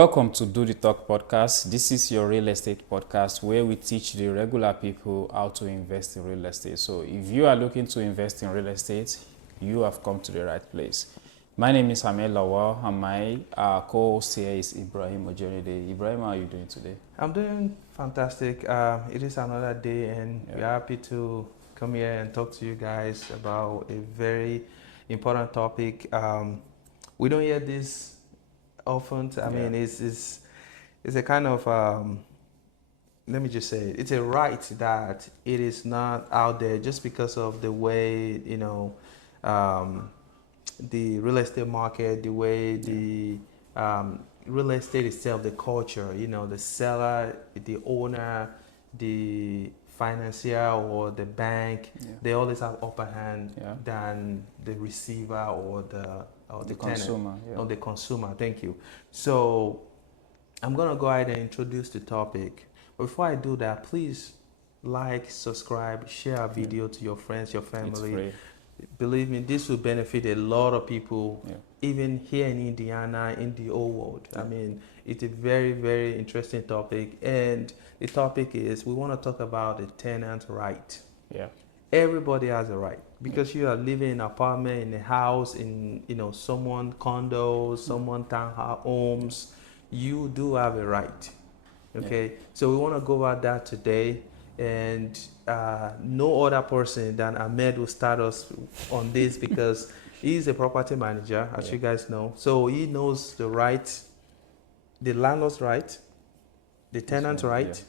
Welcome to Do the Talk podcast. This is your real estate podcast where we teach the regular people how to invest in real estate. So if you are looking to invest in real estate, you have come to the right place. My name is Hamel Lawal and my co-host here is Ibrahim Ojerede. Ibrahim, how are you doing today? I'm doing fantastic. It is another day and we're happy to come here and talk to you guys about a very important topic. We don't hear this often. I mean, it's a kind of, let me just say it, it's a right that it is not out there just because of the way, the real estate market, the way the real estate itself, the culture, the seller, the owner, the financier or the bank, they always have upper hand than the receiver or the tenant, consumer, or the consumer. Thank you. So I'm gonna go ahead and introduce the topic. But before I do that, please like, subscribe, share our video to your friends, your family. It's free. Believe me, this will benefit a lot of people, even here in Indiana, in the whole world. I mean, it's a very, very interesting topic. And the topic is, we want to talk about the tenant right. Yeah. Everybody has a right. Because you are living in an apartment, in a house, in someone condo, someone townhomes, you do have a right. Okay, so we want to go over that today, and no other person than Ahmed will start us on this because he's a property manager, as you guys know. So he knows the right, the landlord's right, the tenant's right,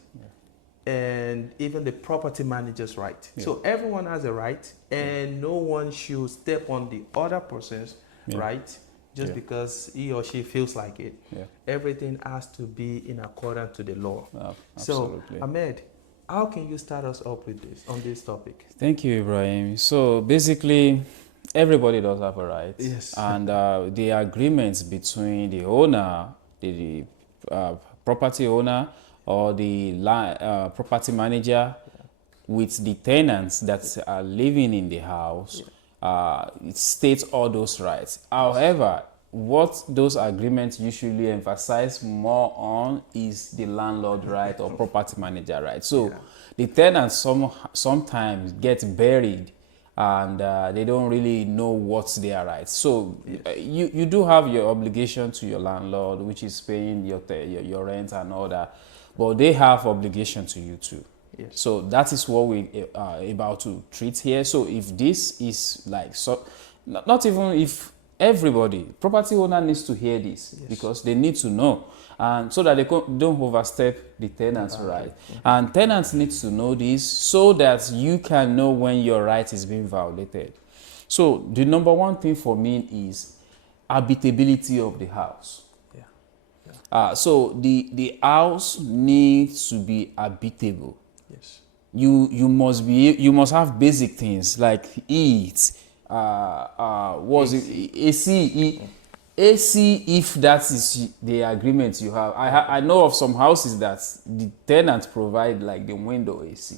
and even the property manager's right. So everyone has a right, and no one should step on the other person's right just because he or she feels like it. Everything has to be in accordance to the law. Absolutely. So Ahmed, how can you start us up with this on this topic? Thank you, Ibrahim. So basically, everybody does have a right. Yes. And the agreements between the owner, the property owner, or the property manager with the tenants that are living in the house, it states all those rights. However, what those agreements usually emphasize more on is the landlord right or property manager right. So the tenants sometimes get buried and they don't really know what's their rights. So you do have your obligation to your landlord, which is paying your rent and all that, but they have obligation to you too. So that is what we are about to treat here. So if this is like, so not even if everybody, property owner needs to hear this because they need to know, and so that they don't overstep the tenant's right. And tenants need to know this so that you can know when your right is being violated. So the number one thing for me is habitability of the house. So the house needs to be habitable. You must have basic things like heat, AC, if that is the agreement you have. I know of some houses that the tenants provide like the window AC.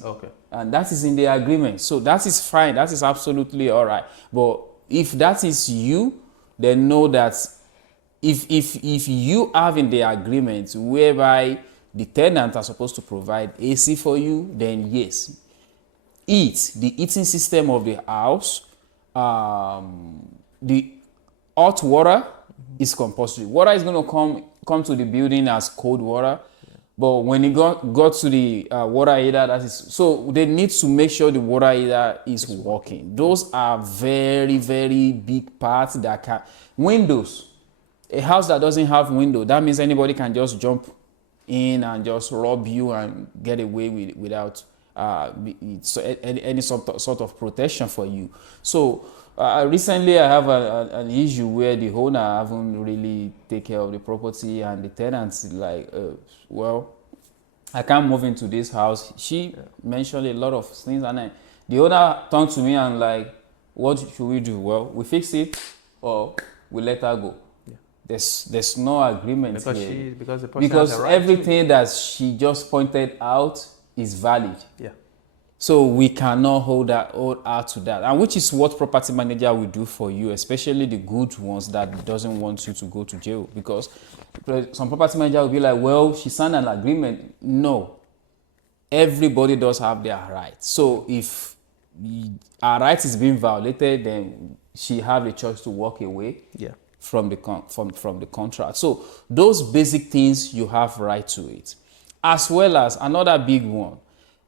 And that is in the agreement. So that is fine. That is absolutely all right. But if that is you, then know that if you have in the agreement whereby the tenant are supposed to provide AC for you, then yes. The heating system of the house, the hot water is compulsory. Water is going to come to the building as cold water, but when it got to the water heater, that is, so they need to make sure the water heater is working. Those are very, very big parts that can. Windows, a house that doesn't have window, that means anybody can just jump in and just rob you and get away without any sort of protection for you. So recently I have an issue where the owner haven't really take care of the property, and the tenants like, well, I can't move into this house. She mentioned a lot of things, and the owner turned to me and like, what should we do? Well, we fix it or we let her go. There's no agreement here because everything that she just pointed out is valid. So we cannot hold out to that, and which is what property manager will do for you, especially the good ones that doesn't want you to go to jail. Because some property manager will be like, well, she signed an agreement. No, everybody does have their rights. So if our right is being violated, then she have a choice to walk away Yeah. from the from the contract. So those basic things, you have right to it. As well as another big one,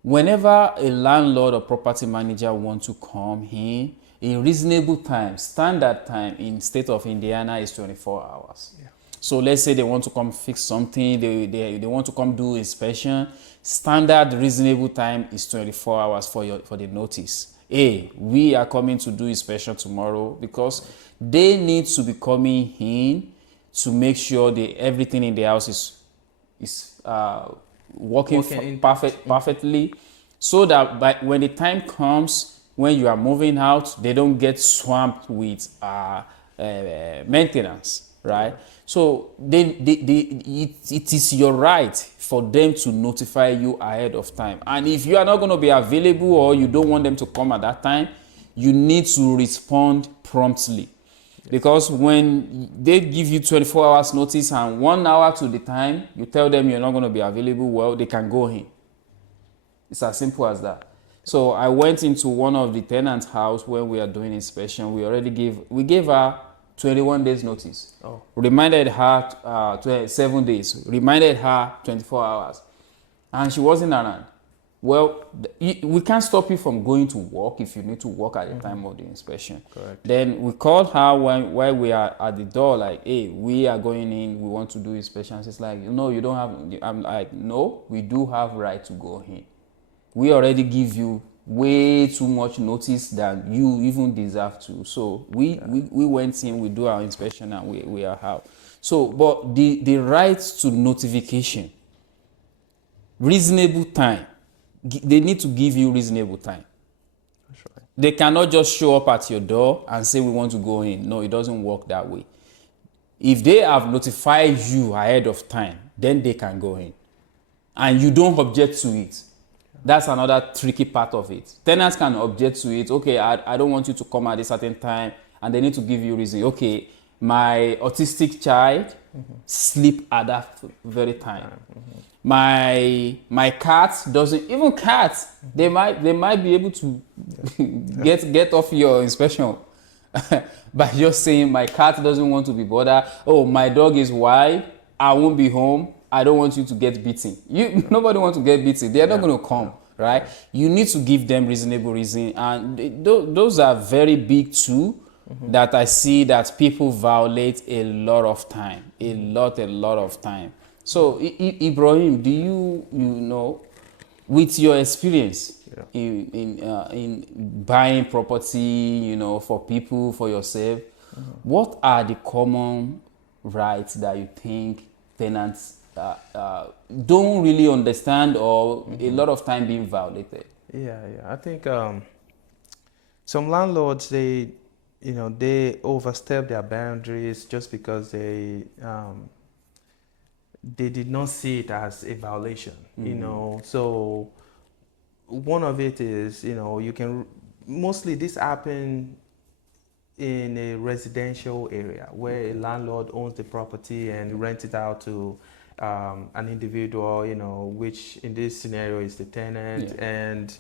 whenever a landlord or property manager want to come in reasonable time, standard time in state of Indiana is 24 hours. Yeah. So let's say they want to come fix something, they want to come do inspection. Standard reasonable time is 24 hours for the notice. Hey, we are coming to do inspection tomorrow, because they need to be coming in to make sure everything in the house is working perfectly, so that when the time comes when you are moving out, they don't get swamped with maintenance, right? So it is your right for them to notify you ahead of time. And if you are not going to be available, or you don't want them to come at that time, you need to respond promptly. Because when they give you 24 hours notice and 1 hour to the time you tell them you're not going to be available, well, they can go in. It's as simple as that. So I went into one of the tenant's house when we are doing inspection. We gave her 21 days notice. Oh. Reminded her 7 days. Reminded her 24 hours. And she wasn't around. Well, we can't stop you from going to work if you need to work at the time of the inspection. Correct. Then we called her while we are at the door, like, hey, we are going in, we want to do inspections. It's like, no, you don't have. I'm like, no, we do have right to go in. We already give you way too much notice than you even deserve to. So we went in, we do our inspection, and we are out. So, but the right to notification, reasonable time, they need to give you reasonable time. That's right. They cannot just show up at your door and say we want to go in. No, it doesn't work that way. If they have notified you ahead of time, then they can go in. And you don't object to it. That's another tricky part of it. Tenants can object to it. Okay, I don't want you to come at a certain time, and they need to give you reason. Okay, my autistic child sleep at that very time. My cat doesn't, even cats, they might be able to get off your inspection by just saying my cat doesn't want to be bothered. Oh, my dog is wild, I won't be home, I don't want you to get beaten. Nobody wants to get beaten. They're not going to come, right? You need to give them reasonable reason, and those are very big too. That I see that people violate a lot of time, a lot of time. So Ibrahim, do you know, with your experience in buying property, for people, for yourself, what are the common rights that you think tenants don't really understand, or a lot of time being violated? Yeah. I think some landlords, they overstep their boundaries just because they did not see it as a violation. So one of it is, you can mostly this happen in a residential area where a landlord owns the property and rents it out to an individual, which in this scenario is the tenant. And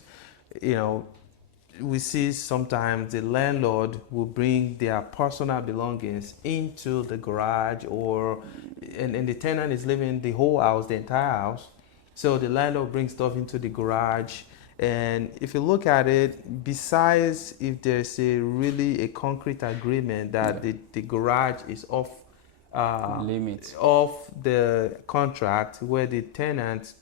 we see sometimes the landlord will bring their personal belongings into the garage, and the tenant is living the whole house, the entire house. So the landlord brings stuff into the garage. And if you look at it, besides if there's really a concrete agreement that the garage is off Limits of the contract, where the tenant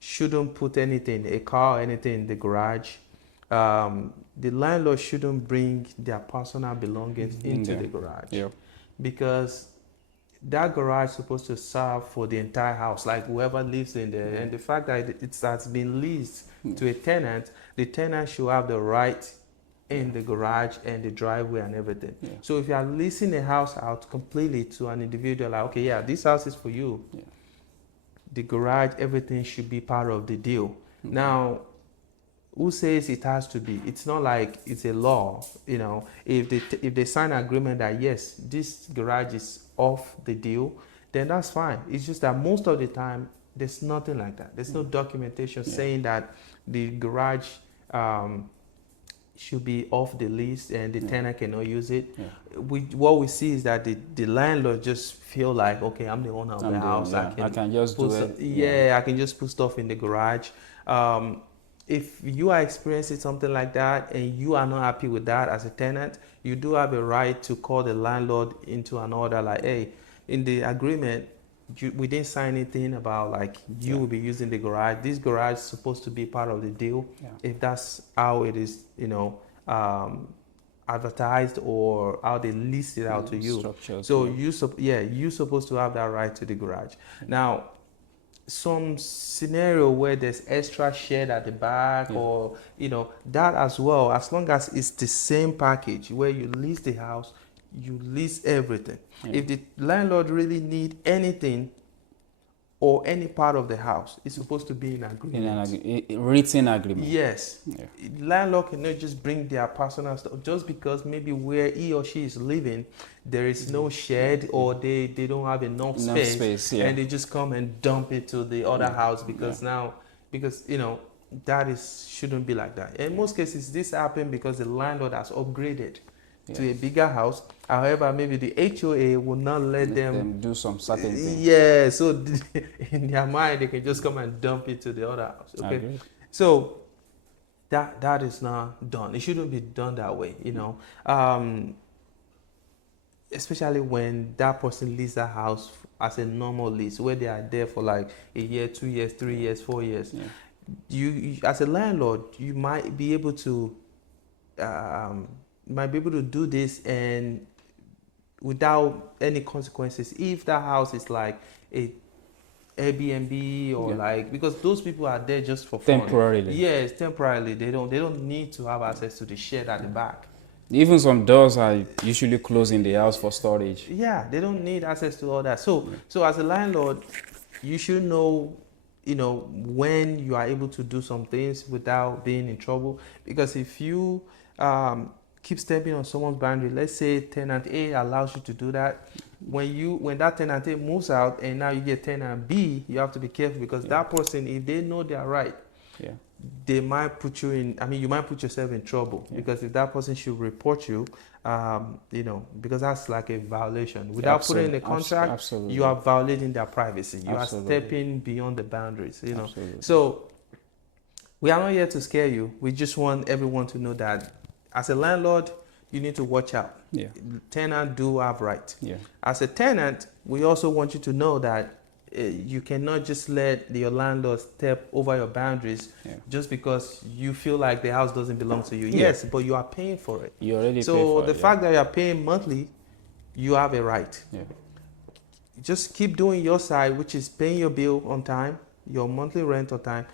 shouldn't put anything, a car or anything in the garage, the landlord shouldn't bring their personal belongings into the garage, because that garage is supposed to serve for the entire house, like whoever lives in there. And the fact that it has been leased to a tenant, the tenant should have the right in the garage and the driveway and everything. So if you are leasing a house out completely to an individual, like, okay, this house is for you, the garage, everything should be part of the deal. Now, who says it has to be? It's not like it's a law, you know. If they sign an agreement that yes, this garage is off the deal, then that's fine. It's just that most of the time there's nothing like that. There's no documentation saying that the garage should be off the lease and the tenant cannot use it. What we see is that the landlord just feel like, okay, I'm the owner of the house. I can just do it. I can just put stuff in the garage. If you are experiencing something like that and you are not happy with that as a tenant, you do have a right to call the landlord into an order like, hey, in the agreement, we didn't sign anything about like you will be using the garage. This garage is supposed to be part of the deal. If that's how it is, advertised or how they list it out to you. So you're supposed to have that right to the garage. Now, some scenario where there's extra shed at the back or that as well, as long as it's the same package where you lease the house, you lease everything. If the landlord really need anything or any part of the house, it's supposed to be in agreement. In a written agreement. Yes. Landlord cannot just bring their personal stuff just because maybe where he or she is living there is no shed or they don't have enough space and they just come and dump it to the other house because that shouldn't be like that. In most cases this happens because the landlord has upgraded to a bigger house. However, maybe the HOA will not let them do some certain things. Yeah, so in their mind they can just come and dump it to the other house. Okay, so that is not done. It shouldn't be done that way, especially when that person leases a house as a normal lease where they are there for like a year, 2 years, 3 years, 4 years. You as a landlord, you might be able to do this and without any consequences if that house is like a Airbnb or because those people are there just for fun. Temporarily. Yes, temporarily. They don't need to have access to the shed at the back. Even some doors are usually closed in the house for storage. Yeah, they don't need access to all that. So as a landlord, you should know when you are able to do some things without being in trouble. Because if you keep stepping on someone's boundary, let's say tenant A allows you to do that, when that tenant A moves out and now you get tenant B, you have to be careful because that person, if they know they're right, they might put you in, you might put yourself in trouble because if that person should report you, because that's like a violation. Without putting in a contract, you are violating their privacy. You are stepping beyond the boundaries, So we are not here to scare you. We just want everyone to know that as a landlord, you need to watch out. Tenant do have right. As a tenant, we also want you to know that you cannot just let your landlord step over your boundaries just because you feel like the house doesn't belong to you. Yes, but you are paying for it. You already pay for so it. The fact that you are paying monthly, you have a right. Just keep doing your side, which is paying your bill on time, your monthly rent on time.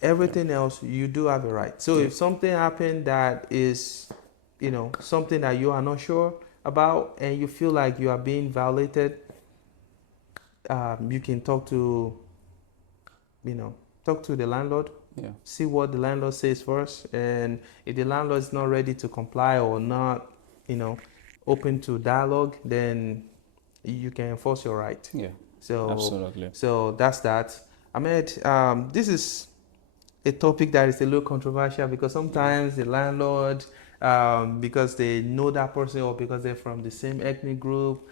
Everything else, you do have a right. So if something happened that is, something that you are not sure about and you feel like you are being violated, you can talk to the landlord. See what the landlord says first. And if the landlord is not ready to comply or not, open to dialogue, then you can enforce your right. So absolutely. So that's that. Ahmed, this is a topic that is a little controversial because sometimes the landlord, because they know that person or because they're from the same ethnic group,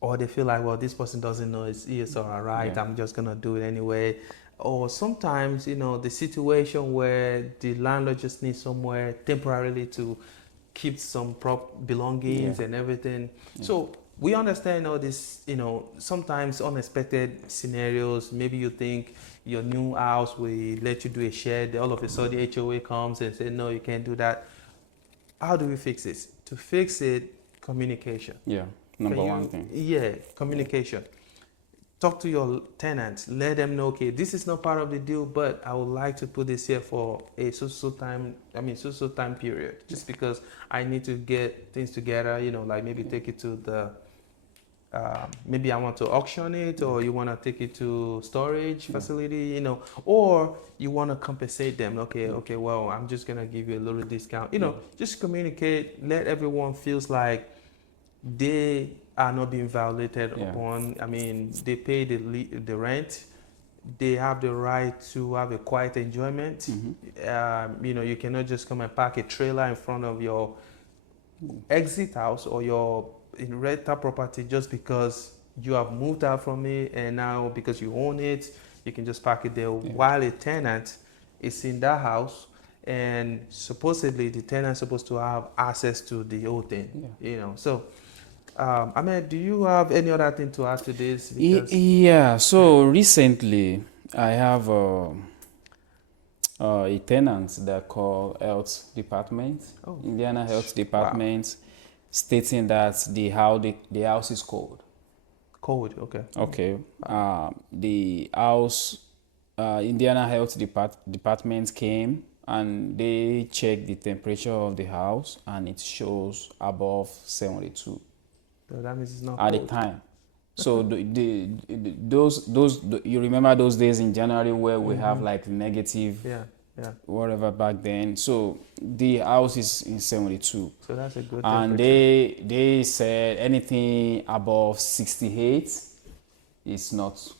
or they feel like, well, this person doesn't know it's ESR, right? I'm just gonna do it anyway. Or sometimes, the situation where the landlord just needs somewhere temporarily to keep some belongings and everything. So we understand all this, sometimes unexpected scenarios. Maybe you think your new house will let you do a shed. All of a sudden, the HOA comes and says, no, you can't do that. How do we fix this? To fix it, communication. Number one thing. Communication. Talk to your tenants. Let them know, okay, this is not part of the deal, but I would like to put this here for a so time period. Just because I need to get things together, like maybe take it to maybe I want to auction it, or you want to take it to storage facility, you know, or you want to compensate them. Okay, well, I'm just gonna give you a little discount. You know, just communicate. Let everyone feels like they are not being violated upon. I mean, they pay the rent. They have the right to have a quiet enjoyment. You know, you cannot just come and park a trailer in front of your exit house or your rental property just because you have moved out from it, and now because you own it, you can just park it there, while a tenant is in that house, and supposedly the tenant is supposed to have access to the whole thing. You know, so I mean, do you have any other thing to add to this? Because Yeah, so recently I have a tenant that called health department, Indiana health department, stating that the house is cold. Cold, okay. Okay. The house, Indiana health department came and they checked the temperature of the house and it shows above 72 So that means it's not at the cold. time. So those you remember those days in January where we have like negative Yeah. whatever back then. So the house is in 72. So that's a good And temperature. they said anything above 68 is not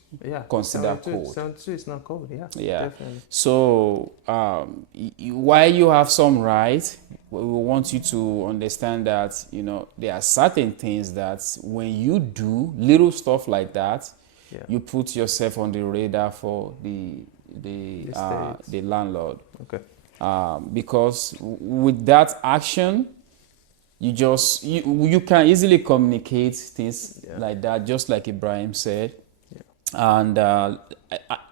considered 72, cold. 72 is not cold. Yeah. Yeah. Definitely. So while you have some right, we want you to understand that you know there are certain things that when you do little stuff like that, you put yourself on the radar for the landlord. Okay. Because with that action, you can easily communicate things like that, just like Ibrahim said, and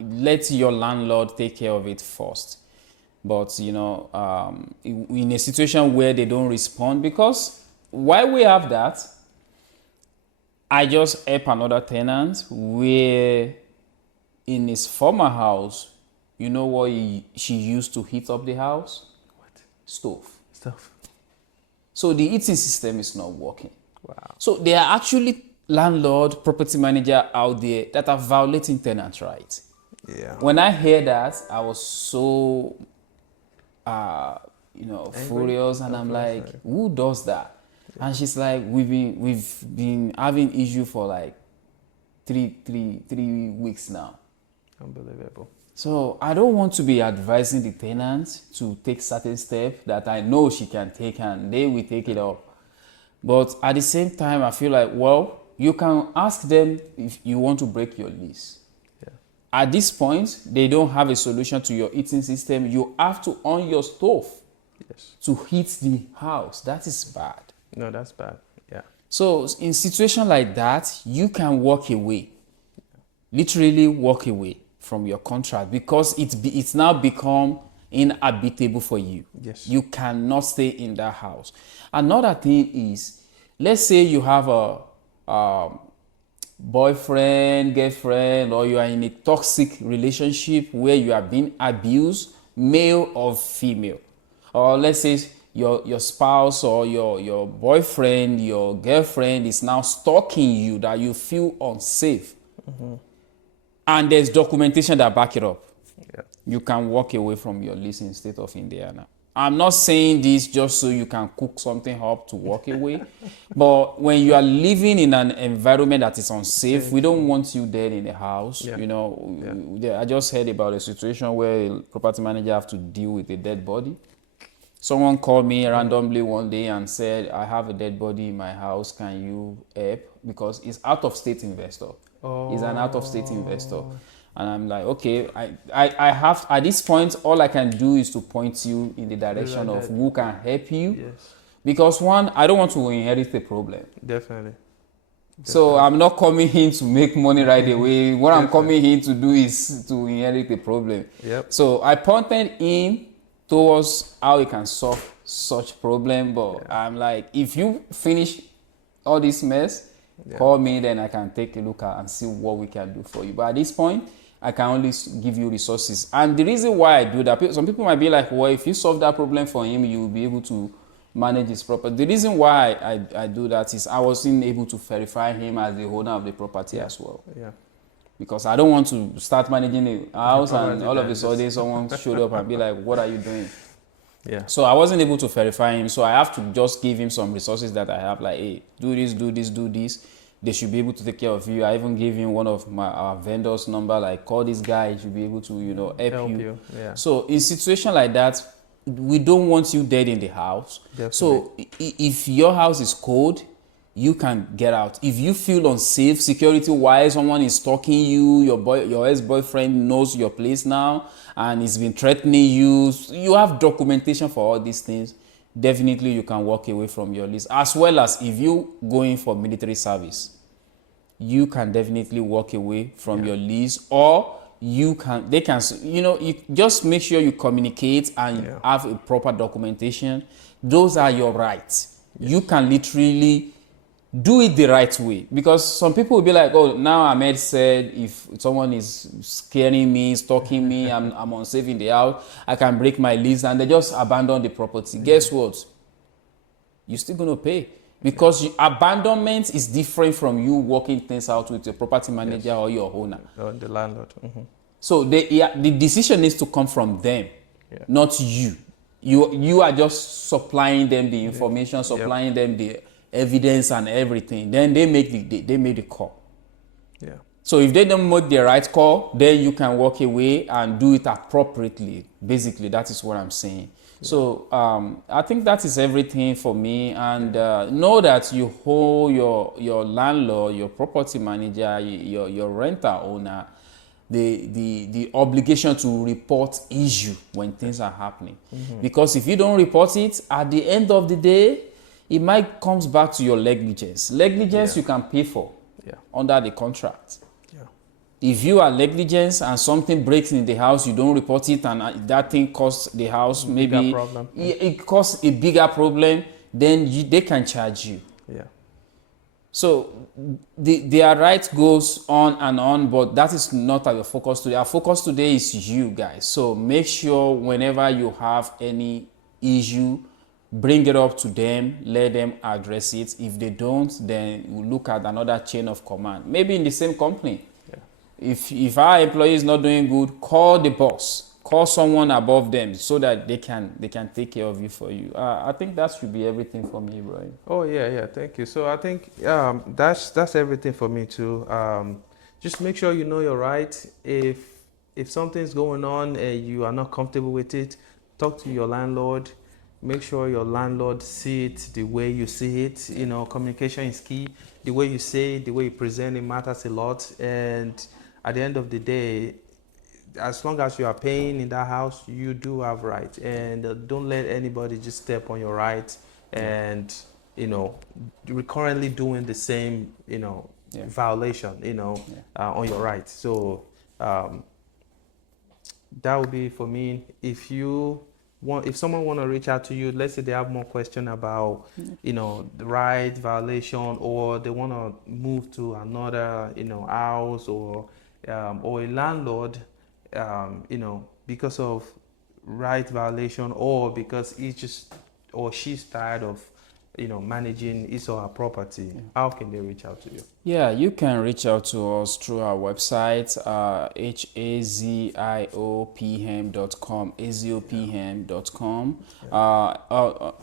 let your landlord take care of it first. But you know, in a situation where they don't respond, because while we have that, I just help another tenant where in his former house, you know what she used to heat up the house? What? Stove. Stuff. So the heating system is not working. Wow. So there are actually landlord, property manager out there that are violating tenant rights. Yeah. When I hear that, I was so, furious, and I'm like, who does that? And she's like, we've been having issue for like three weeks now. Unbelievable. So I don't want to be advising the tenant to take certain steps that I know she can take and they will take it up. But at the same time, I feel like, well, you can ask them if you want to break your lease. Yeah. At this point, they don't have a solution to your heating system. You have to on your stove to heat the house. That is bad. No, that's bad. Yeah. So in situation like that, you can walk away, literally walk away from your contract, because it's now become inhabitable for you. Yes. You cannot stay in that house. Another thing is, let's say you have a boyfriend, girlfriend, or you are in a toxic relationship where you are being abused, male or female. Or let's say your spouse or your boyfriend, your girlfriend is now stalking you, that you feel unsafe. And there's documentation that back it up. Yeah. You can walk away from your lease in state of Indiana. I'm not saying this just so you can cook something up to walk away. But when you are living in an environment that is unsafe, we don't want you dead in the house. Yeah. You know, I just heard about a situation where a property manager have to deal with a dead body. Someone called me randomly one day and said, I have a dead body in my house, can you help? Because it's out of state investor. He's an out of state investor. And I'm like, okay, I have, at this point, all I can do is to point you in the direction of who can help you. Yes. Because one, I don't want to inherit a problem. Definitely. So I'm not coming in to make money right away. What I'm coming in to do is to inherit a problem. Yep. So I pointed him towards how he can solve such problem. But I'm like, if you finish all this mess, call me, then I can take a look at and see what we can do for you. But at this point, I can only give you resources. And the reason why I do that, some people might be like, well, if you solve that problem for him, you will be able to, manage his property. The reason why I do that is I wasn't able to verify him as the owner of the property as well. Yeah. Because I don't want to start managing a house and all of a sudden just... someone showed up and be like, what are you doing? Yeah. So I wasn't able to verify him. So I have to just give him some resources that I have, like, hey, do this, do this, do this. They should be able to take care of you. I even gave him one of our vendors' number, like, call this guy, he should be able to, help you. Yeah. So in situation like that, we don't want you dead in the house. Definitely. So if your house is cold, you can get out. If you feel unsafe security-wise, someone is stalking you, your ex-boyfriend knows your place now and he's been threatening you, you have documentation for all these things, definitely you can walk away from your lease. As well as if you going for military service, you can definitely walk away from your lease, or you just make sure you communicate and have a proper documentation. Those are your rights. You can literally do it the right way, because some people will be like, oh, now Ahmed said if someone is scaring me, stalking me, I'm unsafe in the house, I can break my lease, and they just abandon the property. Guess what? You're still going to pay, because abandonment is different from you working things out with your property manager or your owner. Or the landlord. So the decision needs to come from them, not you. You are just supplying them the information, supplying them the evidence and everything. Then they make the call. Yeah. So if they don't make the right call, then you can walk away and do it appropriately. Basically, that is what I'm saying. Yeah. So I think that is everything for me. And know that you hold your landlord, your property manager, your renter owner, the obligation to report issue when things are happening. Because if you don't report it, at the end of the day, it might comes back to your negligence. Negligence you can pay for under the contract. If you are negligent and something breaks in the house, you don't report it, and that thing costs the house maybe it costs a bigger problem, then they can charge you. So their right goes on and on, but that is not our focus today. Our focus today is you guys. So make sure whenever you have any issue, bring it up to them, let them address it. If they don't, then we'll look at another chain of command, maybe in the same company. If our employee is not doing good, call the boss, call someone above them, so that they can take care of you for you. I think that should be everything for me, Ibrahim. Oh yeah, thank you. So I think that's everything for me too. Just make sure you know your rights. If something's going on and you are not comfortable with it, talk to your landlord. Make sure your landlord see it the way you see it. Communication is key. The way you say it, the way you present it matters a lot. And at the end of the day, as long as you are paying in that house, you do have rights. And don't let anybody just step on your rights and, you're currently doing the same, violation, on your rights. So that would be for me. If someone want to reach out to you, let's say they have more question about, the right violation, or they want to move to another, house, or a landlord, because of right violation, or because she's tired of, managing his or her property, how can they reach out to you? Yeah, you can reach out to us through our website, haziopm.com, haziopm.com.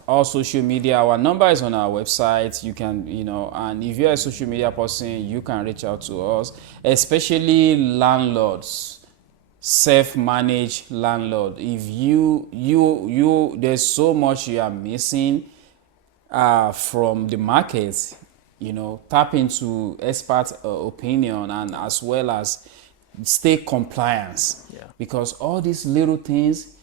All social media, our number is on our website. You can, and if you're a social media person, you can reach out to us, especially landlords, self-managed landlord. If you there's so much you are missing from the market, tap into expert opinion, and as well as state compliance, because all these little things,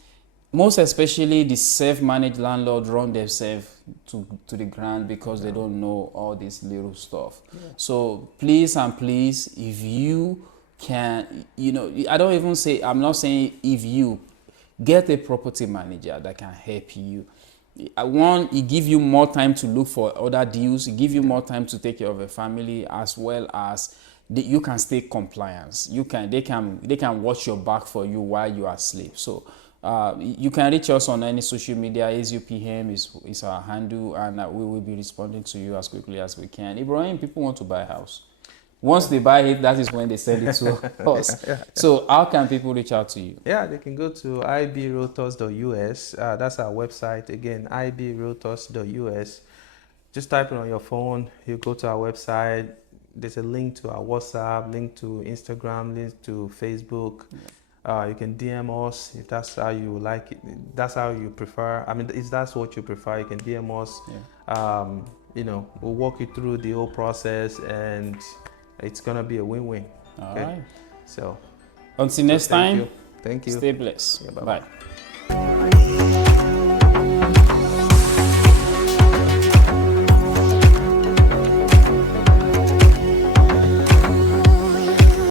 most especially the self-managed landlord, run themselves to the ground because they don't know all this little stuff. So please, if you can, I'm not saying if you get a property manager that can help you. One, it gives you more time to look for other deals. It gives you more time to take care of a family, as well as you can stay compliant. They can watch your back for you while you are asleep. So You can reach us on any social media. AZUPM is our handle, and we will be responding to you as quickly as we can. Ibrahim, people want to buy a house. Once they buy it, that is when they sell it to us. So how can people reach out to you? Yeah, they can go to ibrealtors.us. That's our website. Again, ibrealtors.us. Just type it on your phone. You go to our website. There's a link to our WhatsApp, link to Instagram, link to Facebook. You can DM us if that's how you like it. That's how you prefer. I mean, if that's what you prefer, you can DM us. We'll walk you through the whole process, and it's gonna be a win-win. All Okay. right. So Until next time, thank you. stay blessed. Yeah, bye-bye. Bye.